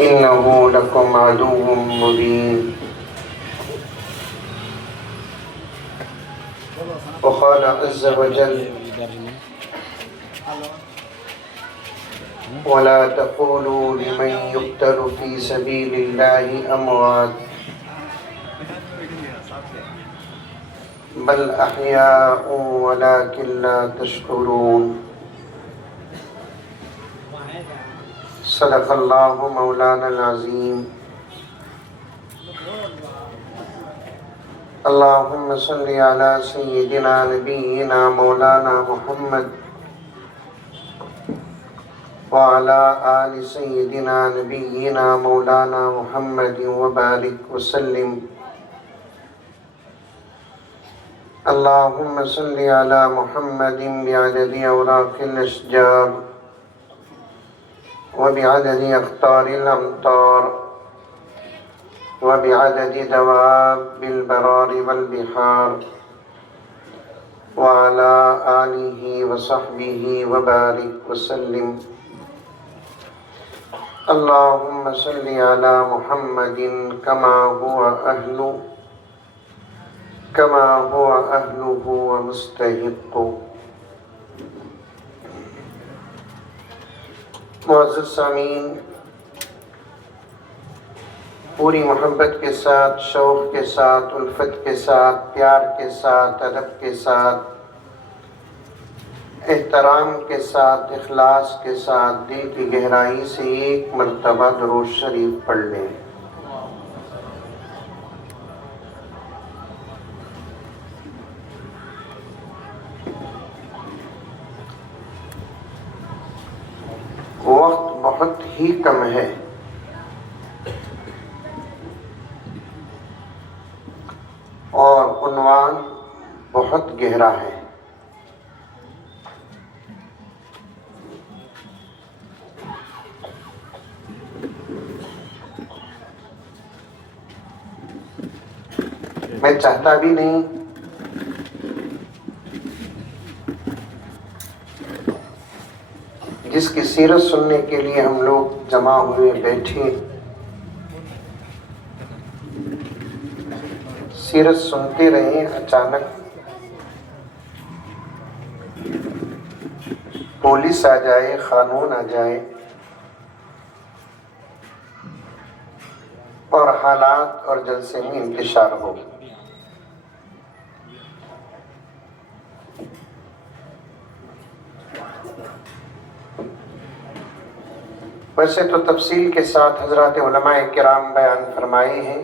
إنه لكم عدو مبين. وقال عز وجل: ولا تقولوا لمن يقتل في سبيل الله أموات بل أحياء ولكن لا تشعرون. صدق اللہ مولانا العظیم. اللہم صلی علی سیدنا نبینا مولانا محمد وعلی آل سیدنا نبینا مولانا محمد وبارک وسلم. اللہم صلی علی محمد بعدد اوراق الاشجار وبعدد أقطار الأمطار وبعدد دواب البرار والبحار وعلى آله وصحبه وبارك وسلم. اللهم صل على محمد كما هو أهله ومستحق. معزز سامعین، پوری محبت کے ساتھ، شوق کے ساتھ، الفت کے ساتھ، پیار کے ساتھ، ادب کے ساتھ، احترام کے ساتھ، اخلاص کے ساتھ دل کی گہرائی سے ایک مرتبہ درود شریف پڑھ لیں. وقت بہت ہی کم ہے اور عنوان بہت گہرا ہے. میں چاہتا بھی نہیں جس کی سیرت سننے کے لیے ہم لوگ جمع ہوئے بیٹھے، سیرت سنتے رہیں، اچانک پولیس آ جائے، قانون آ جائے اور حالات اور جلسے میں انتشار ہو. ویسے تو تفصیل کے ساتھ حضرات علماء کرام بیان فرمائے ہیں،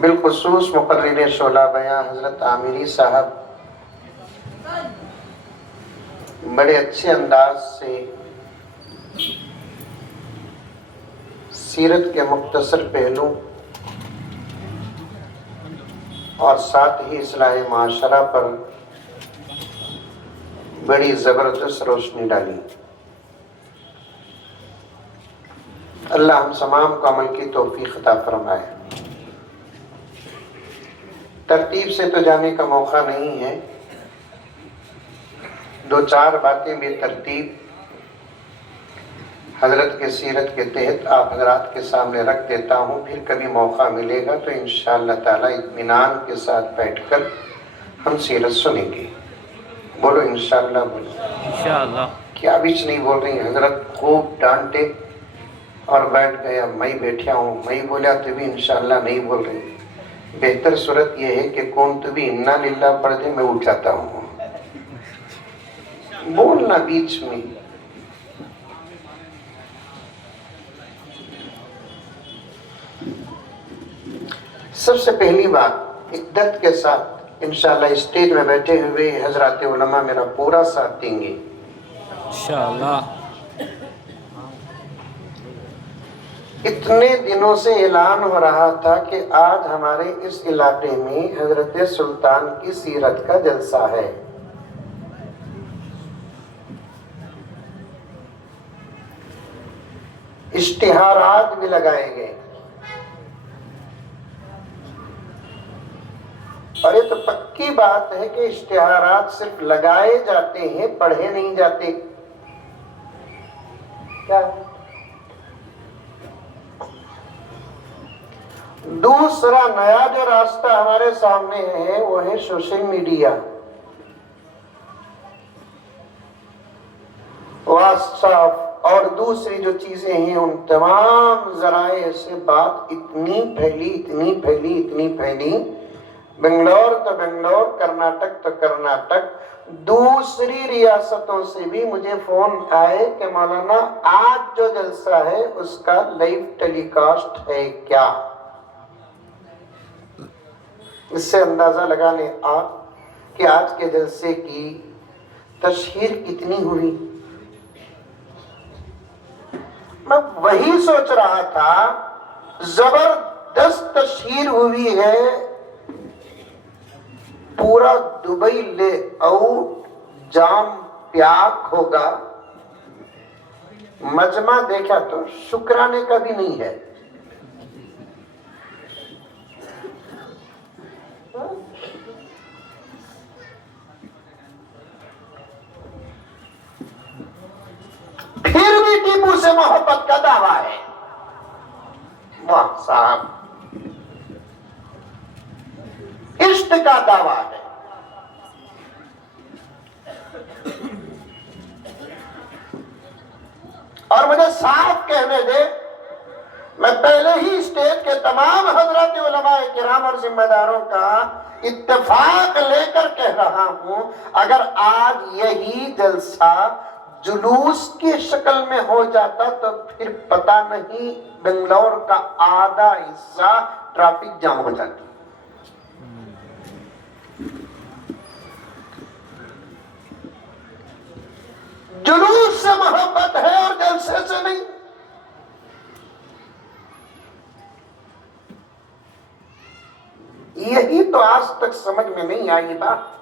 بالخصوص مقرر شعلہ بیان حضرت عامری صاحب بڑے اچھے انداز سے سیرت کے مختصر پہلو اور ساتھ ہی اصلاح معاشرہ پر بڑی زبردست روشنی ڈالی. اللہ ہم تمام کو عمل کی توفیق عطا فرمائے. ترتیب سے تو جانے کا موقع نہیں ہے، دو چار باتیں بھی ترتیب حضرت کے سیرت کے تحت آپ حضرات کے سامنے رکھ دیتا ہوں. پھر کبھی موقع ملے گا تو انشاءاللہ تعالی اطمینان کے ساتھ بیٹھ کر ہم سیرت سنیں گے. بولو انشاءاللہ. بولو انشاءاللہ. کیا بیچ نہیں بول رہی حضرت؟ خوب ڈانٹے اور بیٹھ گیا، میں بیٹھا ہوں، میں بولا تو بھی انشاءاللہ نہیں بول رہی. بہتر صورت یہ ہے کہ کون تو بھی انا للہ پڑھ دے، میں اٹھ جاتا ہوں. بولنا بیچ میں. سب سے پہلی بات، عدت کے ساتھ انشاءاللہ اسٹیج میں بیٹھے ہوئے حضرات علماء میرا پورا ساتھ دیں گے انشاءاللہ. اتنے دنوں سے اعلان ہو رہا تھا کہ آج ہمارے اس علاقے میں حضرت سلطان کی سیرت کا جلسہ ہے. اشتہارات بھی لگائے گئے اور یہ تو پکی کی بات ہے کہ اشتہارات صرف لگائے جاتے ہیں، پڑھے نہیں جاتے. کیا دوسرا نیا جو راستہ ہمارے سامنے ہے وہ ہے سوشل میڈیا، واٹس ایپ اور دوسری جو چیزیں ہیں، ان تمام ذرائع سے بات اتنی پھیلی، بنگلور تو بنگلور، کرناٹک تو کرناٹک، دوسری ریاستوں سے بھی مجھے فون آئے کہ مولانا آج جو جلسہ ہے اس کا لائیو ٹیلی کاسٹ ہے کیا؟ اس سے اندازہ لگا لیں آپ کہ آج کے جلسے کی تشہیر کتنی ہوئی. میں وہی سوچ رہا تھا، زبردست تشہیر ہوئی ہے، پورا دبئی لے آؤٹ جام پیاک ہوگا. مجمع دیکھا تو شکرانے کا بھی نہیں ہے. پھر بھی ٹیپو سے محبت کا دعویٰ ہے. واہ صاحب، عشق کا دعویٰ ہے. اور مجھے صاف کہنے دے، میں پہلے ہی اسٹیج کے تمام حضرات علماء کرام اور ذمہ داروں کا اتفاق لے کر کہہ رہا ہوں، اگر آج یہی جلسہ جلوس کی شکل میں ہو جاتا تو پھر پتہ نہیں بنگلور کا آدھا حصہ ٹریفک جام ہو جاتی. جلوس سے محبت ہے اور جلسے سے نہیں. یہی تو آج تک سمجھ میں نہیں آئی بات.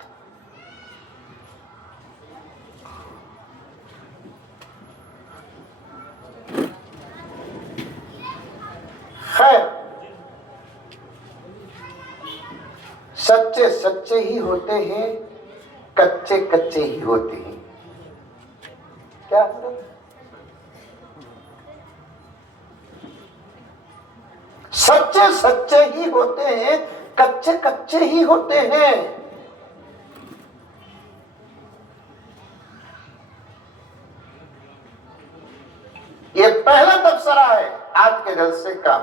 خیر، سچے سچے ہی ہوتے ہیں، کچے کچے ہی ہوتے ہیں. کیا سچے سچے ہی ہوتے ہیں، کچے کچے ہی ہوتے ہیں. یہ پہلا تبصرہ ہے آج کے جلسے کا.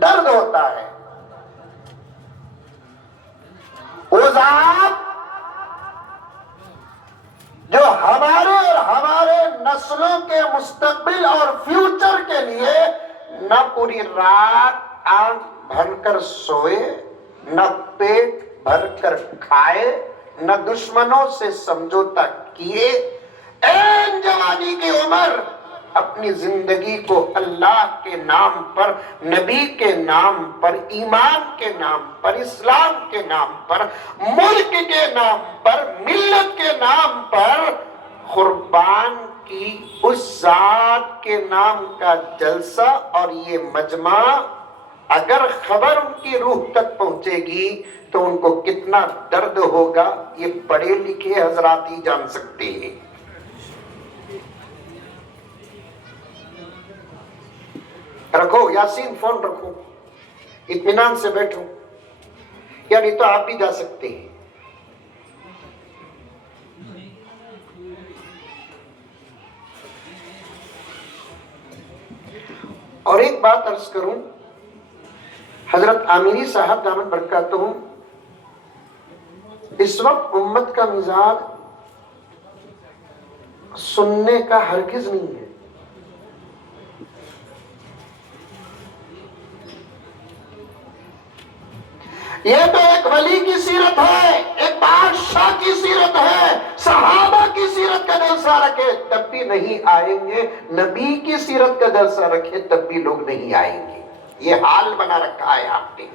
درد ہوتا ہے وہ ذات جو ہمارے اور ہمارے نسلوں کے مستقبل اور فیوچر کے لیے نہ پوری رات آنکھ بھر کر سوئے، نہ پیٹ بھر کر کھائے، نہ دشمنوں سے سمجھوتا کیے، این جوانی کی عمر اپنی زندگی کو اللہ کے نام پر، نبی کے نام پر، ایمان کے نام پر، اسلام کے نام پر، ملک کے نام پر، ملت کے نام پر قربان کی اس ذات کے نام کا جلسہ اور یہ مجمع، اگر خبر ان کی روح تک پہنچے گی تو ان کو کتنا درد ہوگا یہ پڑھے لکھے حضرات ہی جان سکتے ہیں. رکھو یاسین، فون رکھو، اطمینان سے بیٹھو، یعنی تو آپ بھی جا سکتے ہیں. اور ایک بات عرض کروں، حضرت آمینی صاحب دامت برکاتہم، اس وقت امت کا مزاج سننے کا ہرگز نہیں ہے. یہ تو ایک ولی کی سیرت ہے، ایک بادشاہ کی سیرت ہے، صحابہ کی سیرت کا جلسہ رکھے تب بھی نہیں آئیں گے، نبی کی سیرت کا جلسہ رکھے تب بھی لوگ نہیں آئیں گے. یہ حال بنا رکھا ہے آپ نے.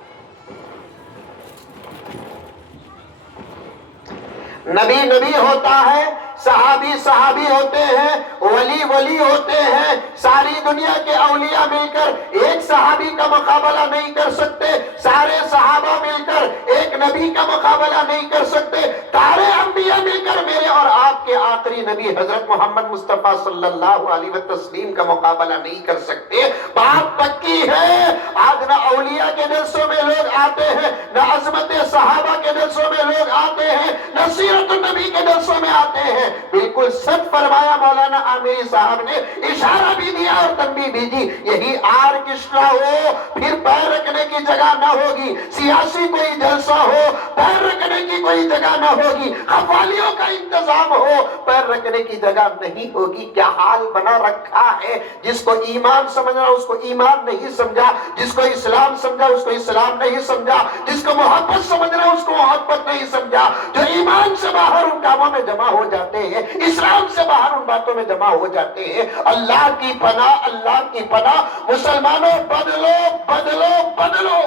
نبی نبی ہوتا ہے، صحابی صحابی ہوتے ہیں، ولی ولی ہوتے ہیں۔ ساری دنیا کے اولیاء مل کر ایک صحابی کا مقابلہ نہیں کر سکتے، سارے صحابہ مل کر ایک نبی کا مقابلہ نہیں کر سکتے، سارے انبیاء مل کر میرے اور آپ کے آخری نبی حضرت محمد مصطفیٰ صلی اللہ علیہ وسلم کا مقابلہ نہیں کر سکتے۔ بات پکی ہے، آج نہ اولیاء کے جلسوں میں لوگ آتے ہیں، نہ عظمت صحابہ کے جلسوں میں لوگ آتے ہیں، نہ سیرت النبی کے جلسوں میں آتے ہیں۔ بالکل سچ فرمایا مولانا عامری صاحب نے، اشارہ بھی دیا اور تنبیہ بھی دی۔ یہی آرکسٹرا ہو پھر پیر رکھنے کی جگہ نہ ہوگی، سیاسی کوئی جلسہ ہو پیر رکھنے کی کوئی جگہ نہ ہوگی، قوالیوں کا انتظام ہو پیر رکھنے کی جگہ نہیں ہوگی۔ کیا حال بنا رکھا ہے، جس کو ایمان سمجھنا اس کو ایمان نہیں سمجھا، جس کو اسلام سمجھا اس کو اسلام نہیں سمجھا، جس کو محبت سمجھنا اس کو محبت نہیں سمجھا۔ جو ایمان سے باہر ان کاموں میں جمع ہو جاتے ہیں، اسلام سے باہر ان باتوں میں جمع ہو جاتے ہیں۔ اللہ کی پناہ، اللہ کی پناہ، مسلمانوں بدلو بدلو بدلو۔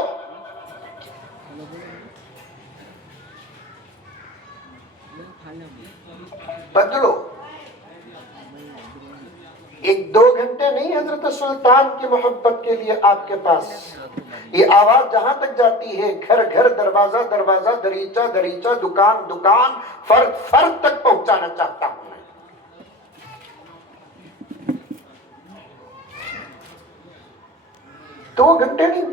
بدلو۔ ایک دو گھنٹے نہیں حضرت سلطان کی محبت کے لیے آپ کے پاس یہ آواز جہاں تک جاتی ہے، گھر گھر، دروازہ دروازہ، دریچہ دریچہ، دکان دکان، فرد فرد تک پہنچانا چاہتا ہوں میں۔ 2 گھنٹے نہیں،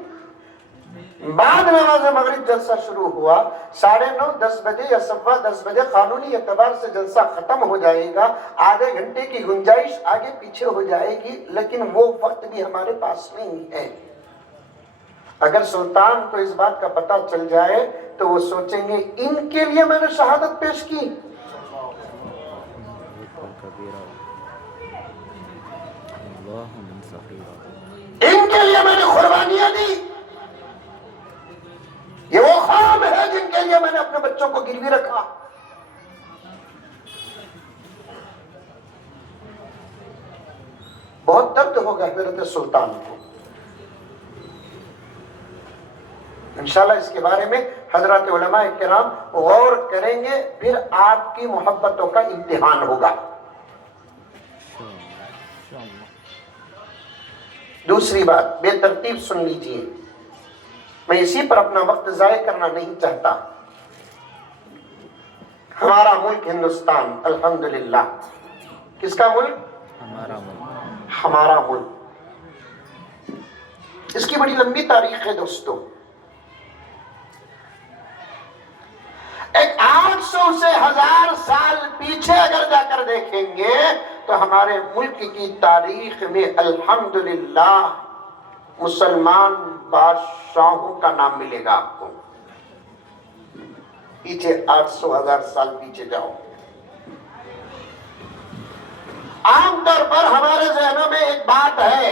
بعد نماز مغرب جلسہ شروع ہوا، 9:30 10 بجے یا 10:15 بجے قانونی اعتبار سے جلسہ ختم ہو جائے گا۔ آدھے گھنٹے کی گنجائش آگے پیچھے ہو جائے گی، لیکن وہ وقت بھی ہمارے پاس نہیں ہے۔ اگر سلطان کو اس بات کا پتہ چل جائے تو وہ سوچیں گے ان کے لیے میں نے شہادت پیش کی، ان کے لیے میں نے قربانیاں دی، یہ وہ خواب ہے جن کے لیے میں نے اپنے بچوں کو گروی رکھا۔ بہت درد ہوگا حضرت سلطان کو۔ انشاءاللہ اس کے بارے میں حضرات علماء کرام غور کریں گے، پھر آپ کی محبتوں کا امتحان ہوگا۔ دوسری بات بے ترتیب سن لیجئے، میں اسی پر اپنا وقت ضائع کرنا نہیں چاہتا۔ ہمارا ملک ہندوستان الحمدللہ، کس کا ملک؟ ہمارا ملک۔ اس کی بڑی لمبی تاریخ ہے دوستو۔ ایک 800 سے 1000 سال پیچھے اگر جا کر دیکھیں گے تو ہمارے ملک کی تاریخ میں الحمدللہ مسلمان بادشاہوں کا نام ملے گا آپ کو۔ پیچھے 800 1000 سال پیچھے جاؤ۔ عام طور پر ہمارے ذہنوں میں ایک بات ہے،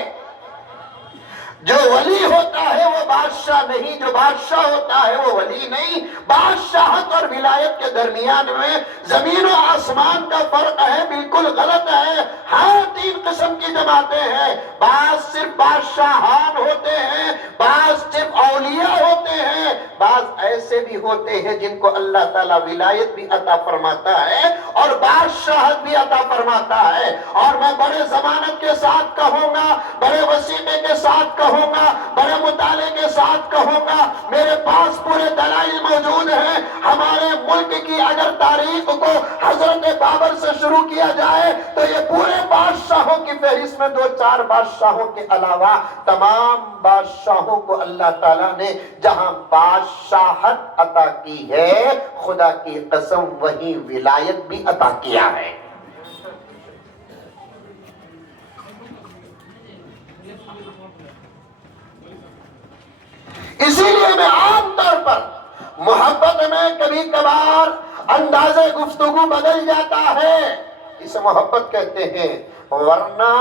جو ولی ہوتا ہے وہ بادشاہ نہیں، جو بادشاہ ہوتا ہے وہ ولی نہیں۔ بادشاہت اور ولایت کے درمیان میں زمین و آسمان کا فرق ہے، بالکل غلط ہے۔ ہاں 3 قسم کی جماعتیں ہیں، بعض صرف بادشاہان ہوتے ہیں، بعض صرف اولیاء ہوتے ہیں، بعض ایسے بھی ہوتے ہیں جن کو اللہ تعالیٰ ولایت بھی عطا فرماتا ہے اور بادشاہت بھی عطا فرماتا ہے۔ اور میں بڑے ضمانت کے ساتھ کہوں گا، بڑے وسیقے کے ساتھ کہوں گا، بڑے مطالعے کے ساتھ کہوں گا، میرے پاس پورے دلائل موجود ہیں۔ ہمارے ملک کی اگر تاریخ کو حضرت بابر سے شروع کیا جائے تو یہ پورے بادشاہوں کی فہرست میں 2-4 بادشاہوں کے علاوہ تمام بادشاہوں کو اللہ تعالیٰ نے جہاں بادشاہت عطا کی ہے، خدا کی قسم وہی ولایت بھی عطا کیا ہے۔ اسی لیے میں عام طور پر محبت میں کبھی کبھار انداز گفتگو بدل جاتا ہے، اسے محبت کہتے ہیں. ورنہ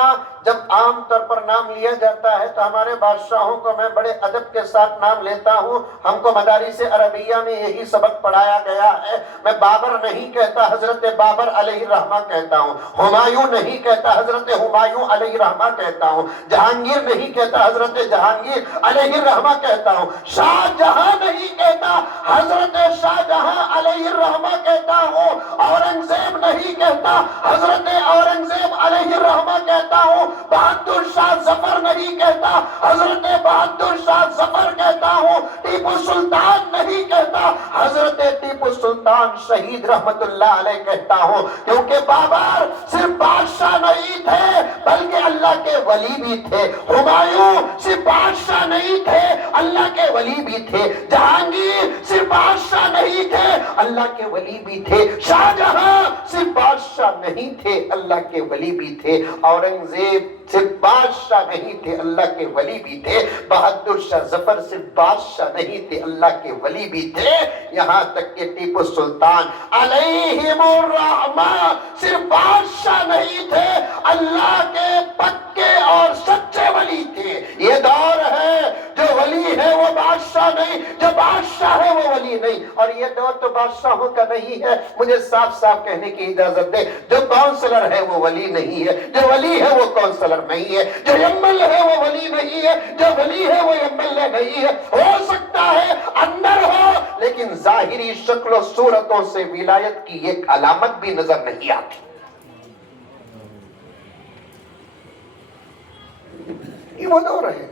جب عام طور پر نام لیا جاتا ہے تو ہمارے بادشاہوں کو میں بڑے ادب کے ساتھ نام لیتا ہوں. ہم کو مدارس عربیہ میں یہی سبق پڑھایا گیا ہے. میں بابر نہیں کہتا، حضرت بابر علیہ الرحمہ کہتا ہوں. ہمایوں نہیں کہتا، حضرت ہمایوں علیہ الرحمہ کہتا ہوں. جہانگیر نہیں کہتا، حضرت جہانگیر علیہ الرحمہ کہتا ہوں. شاہ جہاں نہیں کہتا، حضرت شاہ جہاں علیہ الرحمہ کہتا ہوں. اورنگزیب نہیں کہتا، حضرت اورنگزیب علیہ الرحمہ کہتا ہوں. بہادر شاہ ظفر نہیں کہتا، حضرت بہادر شاہ ظفر کہتا ہوں. ٹیپو سلطان نہیں کہتا، حضرت ٹیپو سلطان شہید رحمت اللہ علیہ کہتا ہوں. کیونکہ بابر صرف بادشاہ نہیں تھے بلکہ اللہ کے ولی بھی تھے. ہمایوں صرف بادشاہ نہیں تھے، اللہ کے ولی بھی تھے. جہانگیر صرف بادشاہ نہیں تھے، اللہ کے ولی بھی تھے. شاہ جہاں صرف بادشاہ نہیں تھے، اللہ کے ولی بھی تھے. اورنگزیب صرف بادشاہ نہیں تھے، اللہ کے ولی بھی تھے. بہادر شاہ ظفر صرف بادشاہ نہیں تھے، اللہ کے ولی بھی تھے. یہاں تک کہ ٹیپو سلطان علیہم الرحمہ صرف بادشاہ نہیں تھے، اللہ کے پکے اور سچے ولی تھے. یہ دور ہے جو ولی ہے وہ بادشاہ نہیں، جو بادشاہ ہے وہ ولی نہیں. اور یہ دور تو بادشاہوں کا نہیں ہے. مجھے صاف صاف کہنے کی اجازت دے، جو کونسلر ہے وہ ولی نہیں ہے، جو ولی ہے وہ کونسلر نہیں ہے، جو ایم ایل اے ہے وہ ولی نہیں ہے، جو ولی ہے وہ ایم ایل اے نہیں ہے. ہو سکتا ہے اندر ہو لیکن ظاہری شکل و صورتوں سے ولایت کی ایک علامت بھی نظر نہیں آتی. یہ وہ دور ہے.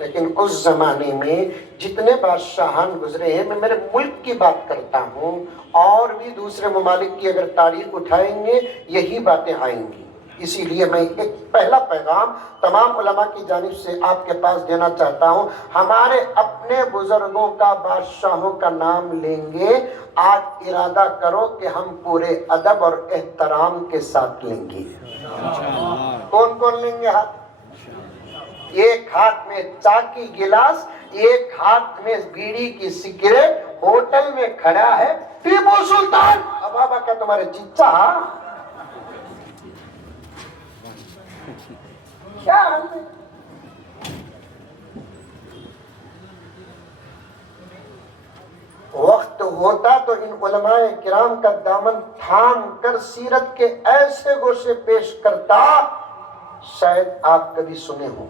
لیکن اس زمانے میں جتنے بادشاہان گزرے ہیں، میں میرے ملک کی بات کرتا ہوں، اور بھی دوسرے ممالک کی اگر تاریخ اٹھائیں گے یہی باتیں آئیں گی. اسی لیے میں ایک پہلا پیغام تمام علماء کی جانب سے آپ کے پاس دینا چاہتا ہوں. ہمارے اپنے بزرگوں کا، بادشاہوں کا نام لیں گے، آج ارادہ کرو کہ ہم پورے ادب اور احترام کے ساتھ لیں گے. کون کون لیں گے ہاتھ؟ ایک ہاتھ میں چائے کی گلاس، ایک ہاتھ میں بیڑی کی سگریٹ. ہوٹل میں کھڑا ہے ٹیپو سلطان. اب بابا کا تمہارے چچا کیا وقت ہوتا تو ان علماء کرام کا دامن تھام کر سیرت کے ایسے گوشے پیش کرتا شاید آپ کبھی سنے ہوں.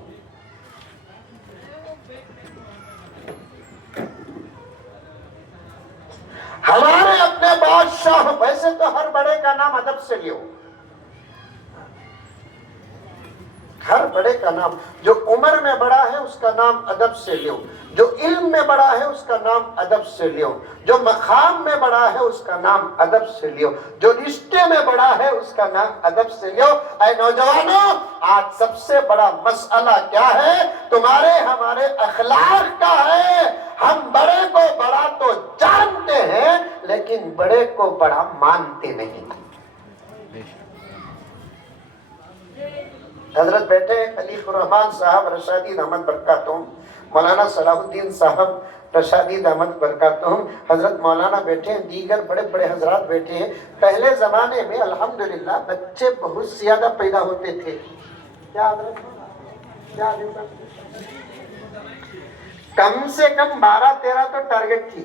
ہمارے اپنے بادشاہ، ویسے تو ہر بڑے کا نام ادب سے لیو. ہر بڑے کا نام، جو عمر میں بڑا ہے اس کا نام ادب سے لیو، جو علم میں بڑا ہے اس کا نام ادب سے لیو، جو مقام میں بڑا ہے اس کا نام ادب سے لیو، جو رشتے میں بڑا ہے اس کا نام ادب سے لیو. اے نوجوانوں، آج سب سے بڑا مسئلہ کیا ہے؟ تمہارے ہمارے اخلاق کا ہے. ہم بڑے کو بڑا تو جانتے ہیں لیکن بڑے کو بڑا مانتے نہیں. حضرت بیٹھے خلیق الرحمن صاحب رشادی دامت برکاتہم، مولانا صلاح الدین صاحب رشادی دامت برکاتہم، حضرت مولانا بیٹھے ہیں، دیگر بڑے بڑے حضرات بیٹھے ہیں. پہلے زمانے میں الحمدللہ بچے بہت زیادہ پیدا ہوتے تھے. کیا حضرت؟ کیا حضرت؟ کم سے کم 12-13 تو ٹارگٹ تھی.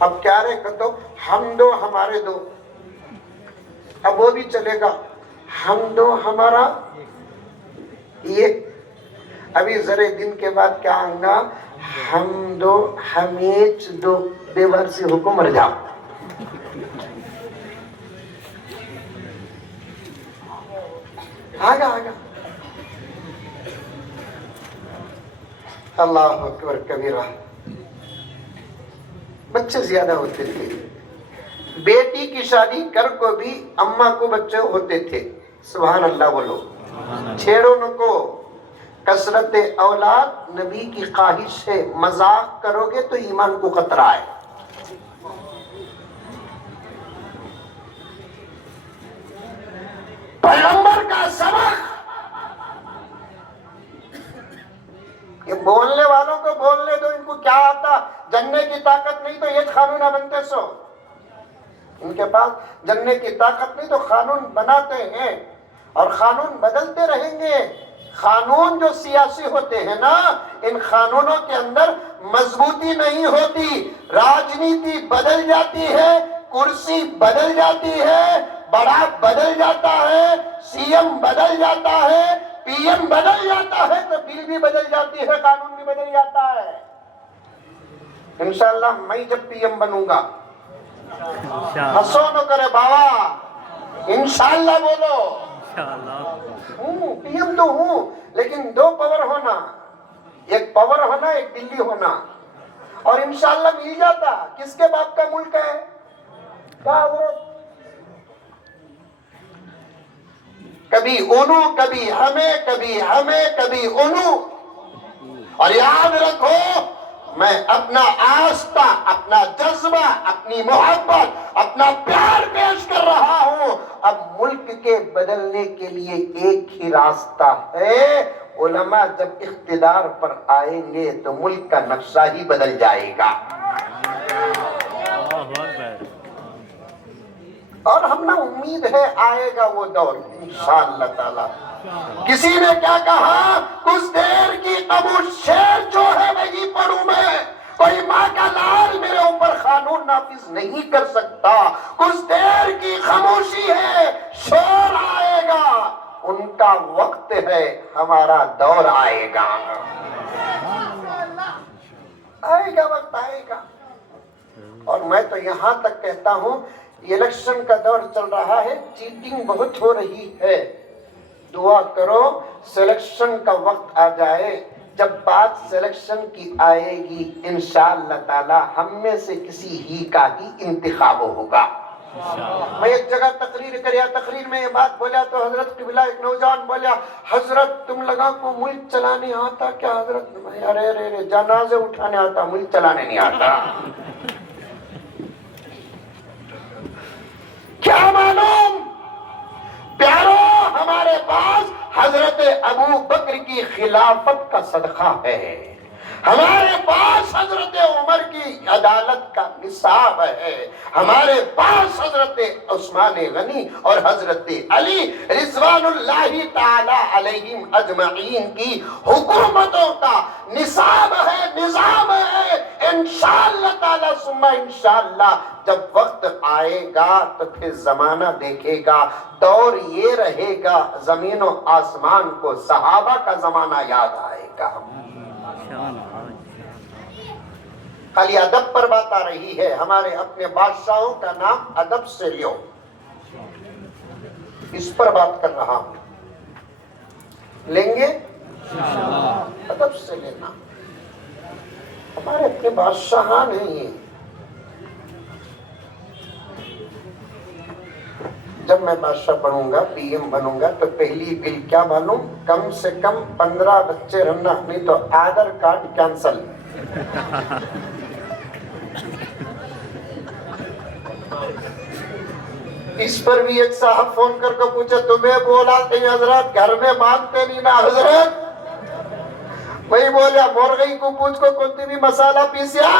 اب کیا رہے کہ تو ہم دو ہمارے دو، اب وہ بھی چلے گا. ہم دو ہمارا ایک. ابھی ذرے دن کے بعد کیا آئیں گا؟ ہم دو ہمیچ دو، دیوار سے حکم مر جاؤ. آگا آگا. اللہ اکبر کبیرہ. بچے زیادہ ہوتے تھے. بیٹی کی شادی کر کو بھی اماں کو بچے ہوتے تھے. سبحان اللہ بولو. چھیڑو نہ کو. کثرت اولاد نبی کی خواہش ہے. مذاق کرو گے تو ایمان کو خطرہ ہے. پیغمبر کا سبق یہ بولنے والوں کو بولنے دو، ان کو کیا آتا؟ جننے کی طاقت نہیں تو یہ قانون نہ بنتے سو، ان کے پاس جننے کی طاقت نہیں تو قانون بناتے ہیں اور قانون بدلتے رہیں گے۔ قانون جو سیاسی ہوتے ہیں نا، ان قانونوں کے اندر مضبوطی نہیں ہوتی، راجنیتی بدل جاتی ہے، کرسی بدل جاتی ہے، بڑا بدل جاتا ہے، سی ایم بدل جاتا ہے، پی ایم بدل جاتا ہے تو بل بھی بدل جاتی ہے، قانون بھی بدل جاتا ہے۔ انشاءاللہ میں جب پی ایم بنوں گا، ہنسو نہ کرے بابا، انشاءاللہ بولو۔ پی ایم تو ہوں، لیکن دو پاور ہونا، ایک پاور ہونا، ایک دلی ہونا، اور انشاءاللہ مل جاتا۔ کس کے باپ کا ملک ہے؟ کیا حضرت؟ کبھی انو، کبھی ہمیں، کبھی ہمیں، کبھی انو۔ اور یاد رکھو، میں اپنا آستہ، اپنا جذبہ، اپنی محبت، اپنا پیار پیش کر رہا ہوں۔ اب ملک کے بدلنے کے لیے ایک ہی راستہ ہے، علماء جب اقتدار پر آئیں گے تو ملک کا نقشہ ہی بدل جائے گا۔ اور ہم نا امید ہے آئے گا وہ دور انشاءاللہ تعالی۔ کسی نے کیا کہا؟ کچھ دیر کی خاموش شعر جو ہے وہی پڑھوں میں، کوئی ماں کا لال میرے اوپر قانون نافذ نہیں کر سکتا۔ کچھ دیر کی خاموشی ہے، شور آئے گا، ان کا وقت ہے، ہمارا دور آئے گا۔ آئے گا، وقت آئے گا۔ اور میں تو یہاں تک کہتا ہوں، الیکشن کا دور چل رہا ہے، چیٹنگ بہت ہو رہی ہے، دعا کرو سلیکشن کا وقت آ جائے۔ جب بات سلیکشن کی آئے گی انشاءاللہ تعالی ہم میں سے کسی ہی کا ہی انتخاب ہوگا۔ میں ایک جگہ تقریر کریا، تقریر میں یہ بات بولا تو حضرت قبلہ ایک نوجوان بولا، حضرت تم لگا کو ملک چلانے آتا کیا؟ حضرت ارے جنازے اٹھانے آتا، ملک چلانے نہیں آتا۔ کیا معلوم پیارو، ہمارے پاس حضرت ابو بکر کی خلافت کا صدقہ ہے، ہمارے پاس حضرت عمر کی عدالت کا نصاب ہے، ہمارے پاس حضرت عثمان غنی اور حضرت علی رضوان اللہ تعالی علیہم اجمعین کی حکومتوں کا نصاب ہے، نظام ہے۔ انشاءاللہ تعالی ثم انشاءاللہ جب وقت آئے گا تو پھر زمانہ دیکھے گا، دور یہ رہے گا، زمین و آسمان کو صحابہ کا زمانہ یاد آئے گا۔ خالی ادب پر بات آ رہی ہے، ہمارے اپنے بادشاہوں کا نام ادب سے لیو، اس پر بات کر رہا ہوں، لیں گے؟ ادب سے لینا، ہمارے اپنے بادشاہان ہیں یہ۔ جب میں بادشاہ بنوں گا، پی ایم بنوں گا تو پہلی بل کیا معلوم؟ کم سے کم 15 بچے رہنا، نہیں تو آدھار کارڈ کینسل۔ اس پر بھی ایک صاحب فون کر کے پوچھا، تمہیں بولا کہ حضرت گھر میں مانتے نہیں نا حضرت؟ وہی بولا، مرغی کو پوچھ کو کونتی بھی مسالہ پیسیا۔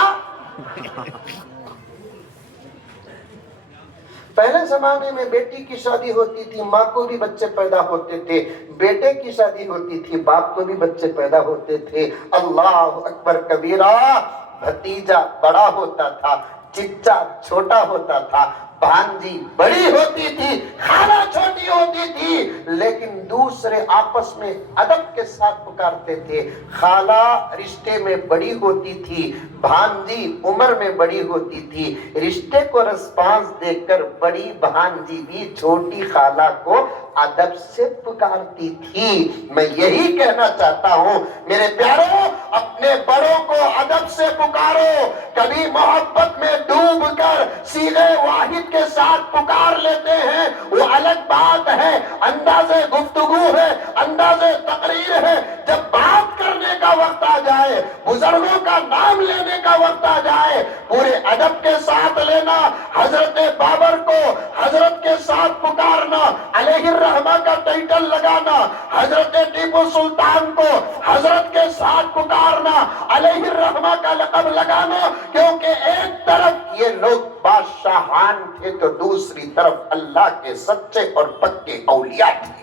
پہلے زمانے میں بیٹی کی شادی ہوتی تھی، ماں کو بھی بچے پیدا ہوتے تھے، بیٹے کی شادی ہوتی تھی، باپ کو بھی بچے پیدا ہوتے تھے۔ اللہ اکبر کبیرہ، بھتیجا بڑا ہوتا تھا، چچا چھوٹا ہوتا تھا، بھانجی بڑی ہوتی تھی، خالہ چھوٹی ہوتی تھی، لیکن دوسرے آپس میں ادب کے ساتھ پکارتے تھے۔ خالہ رشتے میں بڑی ہوتی تھی، بھانجی عمر میں بڑی ہوتی تھی، رشتے کو رسپانس دے کر بڑی بھانجی بھی چھوٹی خالہ کو ادب سے پکارتی تھی۔ میں یہی کہنا چاہتا ہوں میرے پیاروں، اپنے بڑوں کو ادب سے پکارو۔ کبھی محبت میں ڈوب کر صیغہ واحد کے ساتھ پکار لیتے ہیں، وہ الگ بات ہے، انداز گفتگو ہے، انداز تقریر ہے۔ جب بات کرنے کا کا وقت آ جائے، بزرگوں کا نام لینے کا وقت آ جائے، پورے ادب کے ساتھ لینا، حضرت بابر کو حضرت کے ساتھ پکارنا، علیہ الرحمہ کا ٹائٹل لگانا، حضرت ٹیپو سلطان کو حضرت کے ساتھ پکارنا، علیہ الرحمہ کا لقب لگانا، کیونکہ ایک طرف یہ لوگ بادشاہان تھے تو دوسری طرف اللہ کے سچے اور پکے اولیاء تھے۔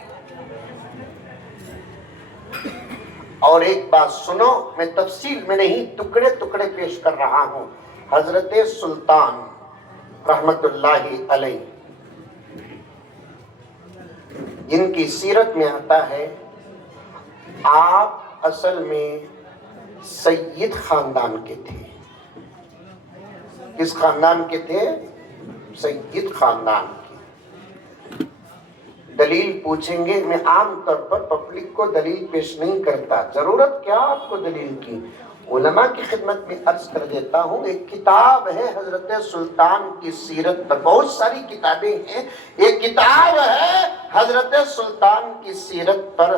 اور ایک بات سنو، میں تفصیل میں نہیں، ٹکڑے ٹکڑے پیش کر رہا ہوں۔ حضرت سلطان رحمت اللہ علیہ، جن کی سیرت میں آتا ہے آپ اصل میں سید خاندان کے تھے۔ کس خاندان کے تھے؟ سید خاندان کے۔ دلیل پوچھیں گے، میں عام طور پر پبلک کو دلیل پیش نہیں کرتا، ضرورت کیا آپ کو دلیل کی، علماء کی خدمت میں عرض کر دیتا ہوں۔ ایک کتاب ہے حضرت سلطان کی سیرت پر، بہت ساری کتابیں ہیں، ایک کتاب ہے حضرت سلطان کی سیرت پر،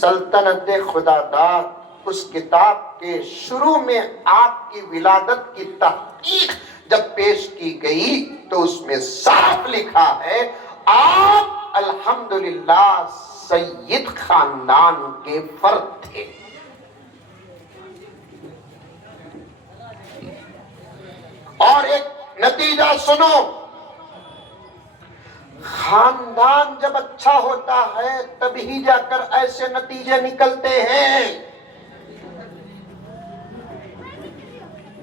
سلطنت خداداد۔ اس کتاب کے شروع میں آپ کی ولادت کی تحقیق جب پیش کی گئی تو اس میں صاف لکھا ہے آپ الحمدللہ سید خاندان کے فرد تھے۔ اور ایک نتیجہ سنو، خاندان جب اچھا ہوتا ہے تبھی جا کر ایسے نتیجے نکلتے ہیں۔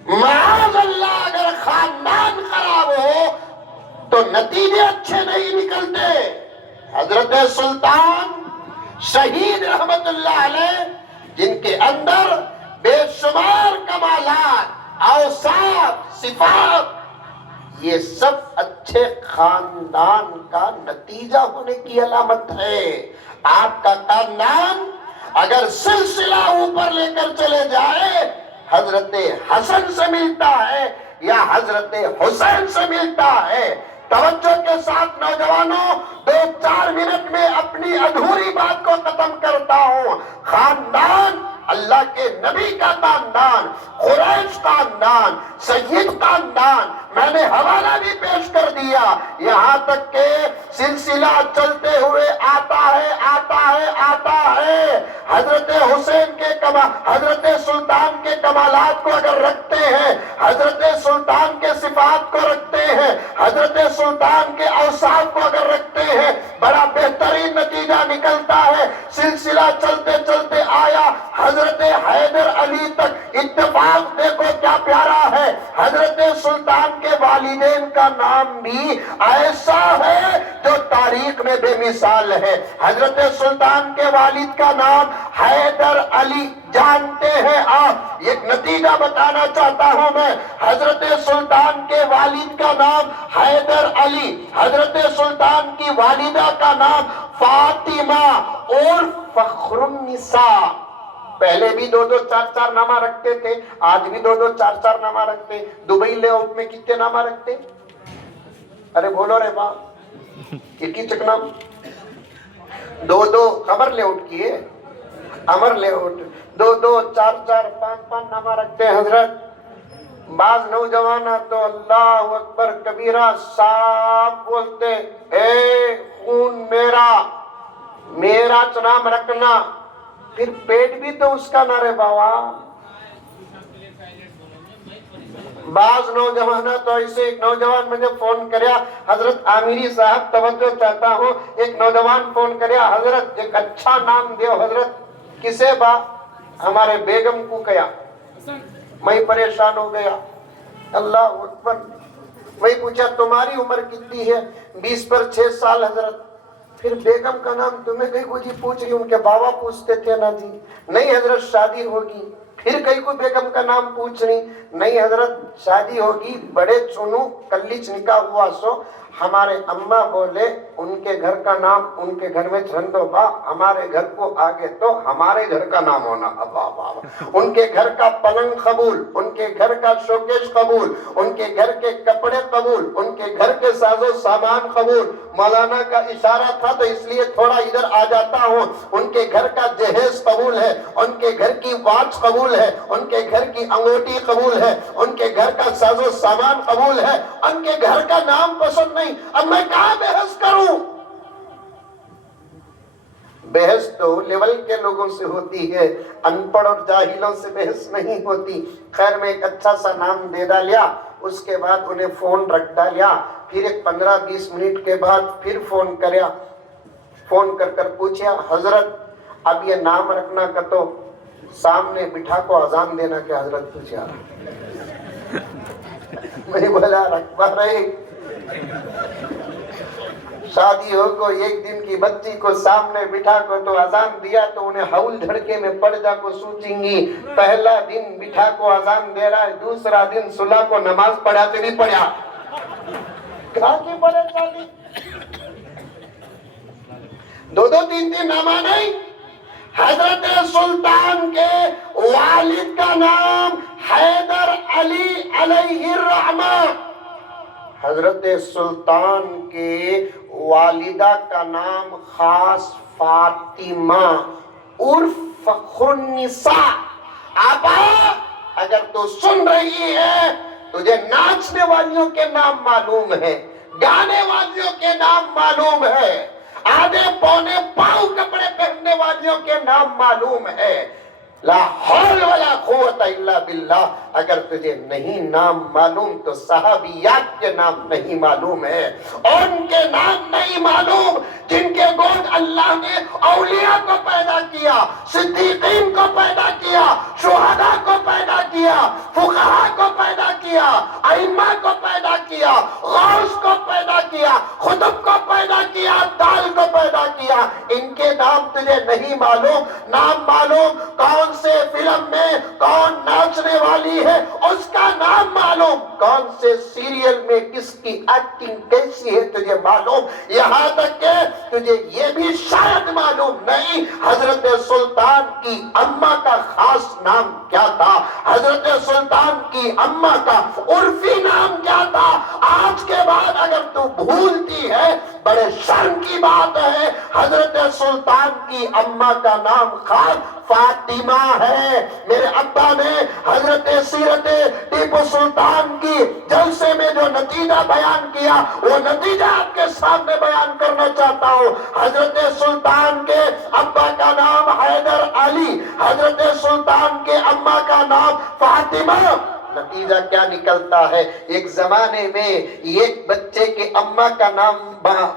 معاذ اللہ اگر خاندان خراب ہو تو نتیجے اچھے نہیں نکلتے۔ حضرت سلطان شہید رحمت اللہ علیہ، جن کے اندر بے شمار کمالات، اوصاف، صفات، یہ سب اچھے خاندان کا نتیجہ ہونے کی علامت ہے۔ آپ کا خاندان اگر سلسلہ اوپر لے کر چلے جائے، حضرت حسن سے ملتا ہے یا حضرت حسین سے ملتا ہے۔ توجہ کے ساتھ نوجوانوں، 2-4 منٹ میں اپنی ادھوری بات کو ختم کرتا ہوں۔ خاندان، اللہ کے نبی کا خاندان، قریش خاندان، سید خاندان، میں نے حوالہ بھی پیش کر دیا، یہاں تک کہ سلسلہ چلتے ہوئے آتا ہے آتا ہے آتا ہے۔ حضرت حسین کے حضرت سلطان کے کمالات کو اگر رکھتے ہیں، حضرت سلطان کے صفات کو رکھتے ہیں، حضرت سلطان کے اوصاف کو اگر رکھتے ہیں، بڑا بہترین نتیجہ نکلتا ہے۔ سلسلہ چلتے چلتے آیا حضرت حیدر علی تک، اتفاق دیکھو کیا پیارا ہے، حضرت سلطان کے والدین کا نام بھی ایسا ہے جو تاریخ میں بے مثال ہے۔ حضرت سلطان کے والد کا نام حیدر علی، جانتے ہیں آپ، ایک نتیجہ بتانا چاہتا ہوں میں، حضرت سلطان کے والد کا نام حیدر علی، حضرت سلطان کی والدہ کا نام فاطمہ اور فخر النساء۔ پہلے بھی 2-2 4-4 نامہ رکھتے تھے، آج بھی 2-2 4-4 نامہ رکھتے۔ دبئی لے آؤٹ میں کتنے نامہ رکھتے؟ ارے بولو رے ماں، کی چکنا 2-2 خبر لے آؤٹ کیے، امر لے آؤٹ 2-2 4-4 5-5 نامہ رکھتے ہیں حضرت۔ بعض نوجوان تو اللہ اکبر کبیرہ صاحب بولتے، اے خون میرا، میرا نام رکھنا، پھر پیٹ بھی تو اس کا نہ رہے بابا۔ بعض نوجوان تو ایسے، ایک نوجوان مجھے فون کریا، حضرت عامری صاحب توجہ چاہتا ہوں، ایک نوجوان فون کریا، حضرت ایک اچھا نام دیو حضرت۔ کسے با؟ ہمارے بیگم کو کیا، میں پریشان ہو گیا۔ اللہ اکبر، وہی پوچھا تمہاری عمر کتنی ہے؟ 20 پر 6 سال حضرت۔ پھر بیگم کا نام تمہیں کہیں کو جی پوچھ رہی، ان کے بابا پوچھتے تھے نا جی، نہیں حضرت شادی ہوگی۔ پھر کئی کو بیگم کا نام پوچھ رہی، نہیں حضرت شادی ہوگی بڑے چونو کلیچ نکاح ہوا سو ہمارے اماں بولے ان کے گھر کا نام ان کے گھر میں چھندو با، ہمارے گھر کو آگے تو ہمارے گھر کا نام ہونا، ان کے گھر کا پلنگ قبول، ان کے گھر کا شوکیش قبول، ان کے گھر کے کپڑے قبول، ان کے گھر کے ساز و سامان قبول۔ مولانا کا اشارہ تھا تو اس لیے تھوڑا ادھر آ جاتا ہوں۔ ان کے گھر کا جہیز قبول ہے، ان کے گھر کی واچ قبول ہے، ان کے گھر کی انگوٹی قبول ہے، ان کے گھر کا ساز و سامان قبول ہے، ان کے گھر کا نام پسند نہیں۔ اب میں کہاں بحث کروں؟ بحث تو لیول کے لوگوں سے ہوتی ہے، ان پڑھ اور جاہلوں سے بحث نہیں ہوتی۔ خیر میں ایک اچھا سا نام دے ڈالیا، اس کے بعد انہیں فون رکھ ڈالیا، پھر ایک 15-20 منٹ کے بعد پھر فون کریا، فون کر کر پوچھیا حضرت اب یہ نام رکھنا کا تو سامنے بٹھا کو اذان دینا کہ حضرت پوچھا۔ میں بولا رکھوا رہے، شادی ہو کو ایک دن کی بچی کو سامنے بٹھا کو تو اذان دیا تو انہیں ہول دھڑکے میں پڑ جا کو سوچیں گی پہلا دن بٹھا کو اذان دے رہا ہے، دوسرا دن صلح کو نماز پڑھاتے نہیں پڑھا، کہاں کی پڑھے چاہتی؟ دو تین نامہ نہیں۔ حضرت سلطان کے والد کا نام حیدر علی علیہ الرحمہ، حضرت سلطان کے والدہ کا نام خاص فاطمہ عرف فخر النساء۔ آبا اگر تو سن رہی ہے تجھے ناچنے والیوں کے نام معلوم ہے، گانے والیوں کے نام معلوم ہے، آدھے پونے پاؤں کپڑے پہننے والیوں کے نام معلوم ہے، لا حول ولا قوت الا باللہ۔ اگر تجھے نہیں نام معلوم تو صحابیات کے نام نہیں معلوم ہے، ان کے نام نہیں معلوم جن کے گود اللہ نے اولیاء کو پیدا کیا، صدیقین کو پیدا کیا، شہداء کو پیدا کیا، فقہاء کو پیدا کیا، ائمہ کو پیدا کیا، غوث کو پیدا کیا، خطب کو پیدا کیا، تال کو پیدا کیا۔ ان کے نام تجھے نہیں معلوم؟ نام معلوم کون سے فلم میں کون ناچنے والی ہے اس کا نام معلوم، کون سے سیریل میں کس کی ایکٹنگ کیسی ہے تجھے معلوم، یہاں تک کہ تجھے یہ بھی شاید معلوم نہیں حضرت سلطان کی اماں کا خاص نام کیا تھا، حضرت سلطان کی اماں کا عرفی نام کیا تھا۔ آج کے بعد اگر تو بھولتی ہے بڑے شرم کی بات ہے، حضرت سلطان کی اماں کا نام خاص فاطمہ ہے۔ میرے ابا نے حضرت سیرت ٹیپو سلطان کی جلسے میں جو نتیجہ بیان کیا وہ نتیجہ آپ کے سامنے بیان کرنا چاہتا ہوں۔ حضرت سلطان کے ابا کا نام حیدر علی، حضرت سلطان کے اماں کا نام فاطمہ۔ نتیجہ کیا نکلتا ہے؟ ایک زمانے میں ایک بچے کے اماں کا نام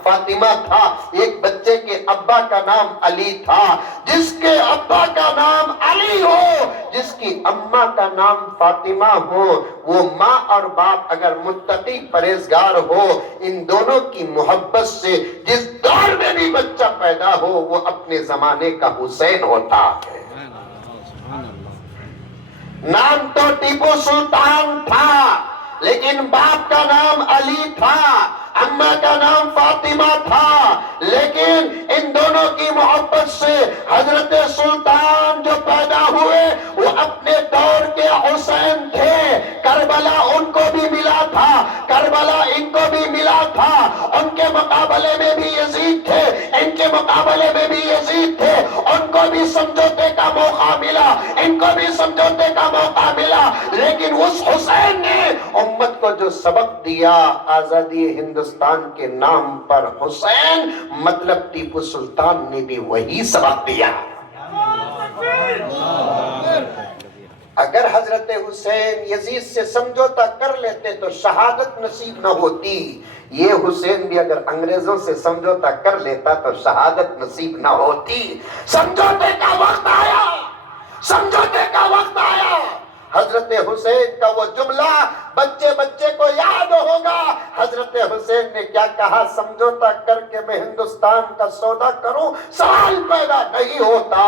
فاطمہ تھا، ایک بچے کے ابا کا نام علی تھا۔ جس کے ابا کا نام علی ہو، جس کی اماں کا نام فاطمہ ہو، وہ ماں اور باپ اگر متقی پرہیزگار ہو، ان دونوں کی محبت سے جس دور میں بھی بچہ پیدا ہو وہ اپنے زمانے کا حسین ہوتا ہے۔ نام تو ٹیپو سلطان تھا لیکن باپ کا نام علی تھا، اماں کا نام فاطمہ تھا، لیکن ان دونوں کی محبت سے حضرت سلطان جو پیدا ہوئے وہ اپنے دور کے حسین تھے۔ کربلا ان کو بھی ملا تھا، کربلا ان کو بھی ملا تھا، ان کے مقابلے میں بھی یزید تھے، ان کے مقابلے میں بھی یزید تھے، ان کو بھی سمجھوتے کا موقع ملا، ان کو بھی سمجھوتے کا موقع ملا، لیکن اس حسین نے امت کو جو سبق دیا آزادی ہندوستان کے نام پر حسین، مطلب ٹیپو سلطان نے بھی وہی سبق دیا۔ اگر حضرت حسین یزید سے سمجھوتا کر لیتے تو شہادت نصیب نہ ہوتی، یہ حسین بھی اگر انگریزوں سے سمجھوتا کر لیتا تو شہادت نصیب نہ ہوتی۔ سمجھوتے کا وقت آیا، سمجھوتے کا وقت آیا۔ حضرت حسین کا وہ جملہ بچے بچے کو یاد ہوگا، حضرت حسین نے کیا کہا؟ سمجھوتا کر کے میں ہندوستان کا سودا کروں؟ سوال پیدا نہیں ہوتا،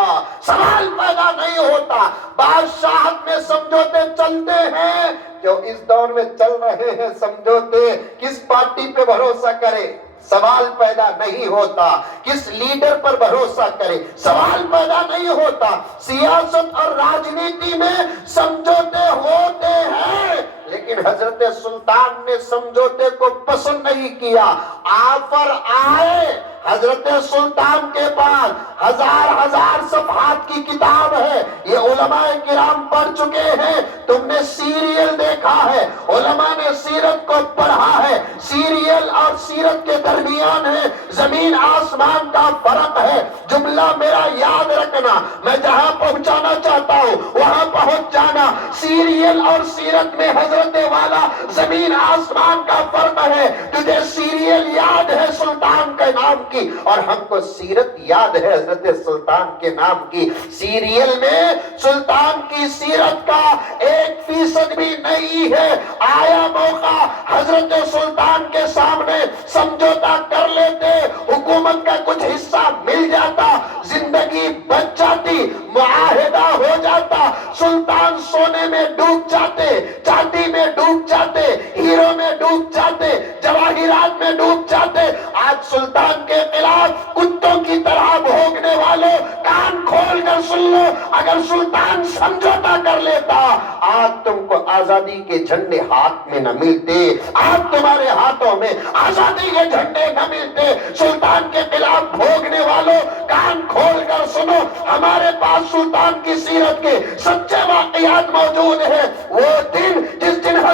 سوال پیدا نہیں ہوتا۔ بادشاہت میں سمجھوتے چلتے ہیں، جو اس دور میں چل رہے ہیں سمجھوتے، کس پارٹی پہ بھروسہ کرے؟ سوال پیدا نہیں ہوتا۔ کس لیڈر پر بھروسہ کرے؟ سوال پیدا نہیں ہوتا۔ سیاست اور راجنیتی میں سمجھوتے ہوتے ہیں، لیکن حضرت سلطان نے سمجھوتے کو پسند نہیں کیا۔ آفر آئے حضرت سلطان کے پاس، ہزار صفحات کی کتاب ہے، یہ علماء کرام پڑھ چکے ہیں، تم نے سیریل دیکھا ہے، علماء نے سیرت کو پڑھا ہے، سیریل اور سیرت کے درمیان ہے زمین آسمان کا فرق ہے۔ جملہ میرا یاد رکھنا، میں جہاں پہنچانا چاہتا ہوں وہاں پہنچ جانا۔ سیریل اور سیرت میں حضرت والا زمین آسمان کا فرق ہے۔ تجھے سیریل یاد ہے سلطان کے نام کی، اور ہم کو سیرت یاد ہے حضرت سلطان کے نام کی۔ سیریل میں سلطان کی سیرت کا 1% بھی نہیں ہے۔ آیا موقع حضرت سلطان کے سامنے سمجھوتا کر لیتے، حکومت کا کچھ حصہ مل جاتا، زندگی بچ جاتی، معاہدہ ہو جاتا، سلطان سونے میں ڈوب جاتے، چاندی میں ڈوب جاتے، ہیرو میں ڈوب جاتے، جواہرات میں ڈوب جاتے۔ آج سلطان کے خلاف کتوں کی طرح بھونکنے والوں، کان کھول کر سن لو، اگر سلطان سمجھوتا کر لیتا آج تم کو آزادی کے جھنڈے ہاتھ میں نہ ملتے، آج تمہارے ہاتھوں میں آزادی کے جھنڈے نہ ملتے۔ سلطان کے خلاف بھونکنے والوں کان کھول کر سنو، ہمارے پاس سلطان کی سیرت کے سچے واقعات موجود ہیں۔ وہ دن جس دن